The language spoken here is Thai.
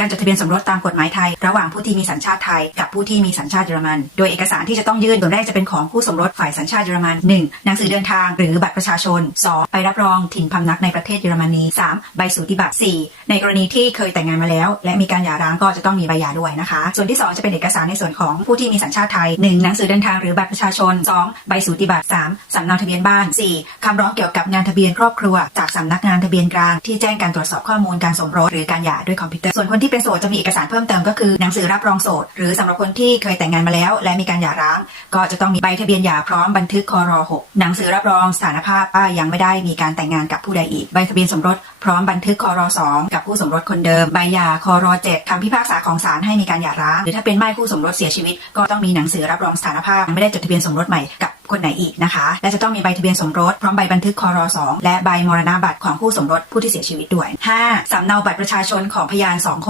การจดทะเบียนสมรสตามกฎหมายไทย ระหว่างผู้ที่มีสัญชาติไทยกับผู้ที่มีสัญชาติเยอรมัน โดยเอกสารที่จะต้องยื่นส่วแรกจะเป็นของคู่สมรสฝ่ายสัญชาติเยอรมัน 1. หนังสือเดินทางหรือบัตรประชาชน 2. ใบรับรองถิ่นพำนักในประเทศเยอรมนี 3. ใบสูติบัตร 4. ในกรณีที่เคยแต่งงานมาแล้ว และมีการหย่าร้างก็จะต้องมีใบหย่าด้วยนะคะ ส่วนที่ 2 จะเป็นเอกสารในส่วนของผู้ที่มีสัญชาติไทย 1. หนังสือเดินทางหรือบัตรประชาชน 2. ใบสูติบัตร 3. สำเนาทะเบียนบ้าน 4. คำร้องเกี่ยวกับงานทะเบียนครอบครัว จากสำนักงานทะเบียนกลางที่แจ้งการตรวจสอบข้อมูลการสมรสหรือการหย่าด้วยคอมพิวเตอร์ส่วนคนที่เป็นโสดจะมีเอกสารเพิ่มเติมก็คือหนังสือรับรองโสด หรือสำหรับคนที่เคยแต่งงานมาแล้ว และมีการหย่าร้าง ก็จะต้องมีใบทะเบียนหย่าพร้อมบันทึกคร6หนังสือรับรองสถานภาพว่ายังไม่ได้มีการแต่งงานกับผู้ใดอีก ใบทะเบียนสมรสพร้อมบันทึกครอ2กับผู้สมรสคนเดิม ใบหย่าคร7คำพิพากษาของศาลให้มีการหย่าร้าง หรือถ้าเป็นไม่คู่สมรสเสียชีวิต ก็ต้องมีหนังสือรับรองสถานภาพไม่ได้จดทะเบียนสมรสใหม่กับคนไหนอีกนะคะ และจะต้องมีใบทะเบียนสมรสพร้อมใบบันทึกครอ2และใบมรณบัตรของผู้สมรสผู้ที่เสียชีวิตด้วย 5. สำเนาบัตรประชาชนของพยานสองคน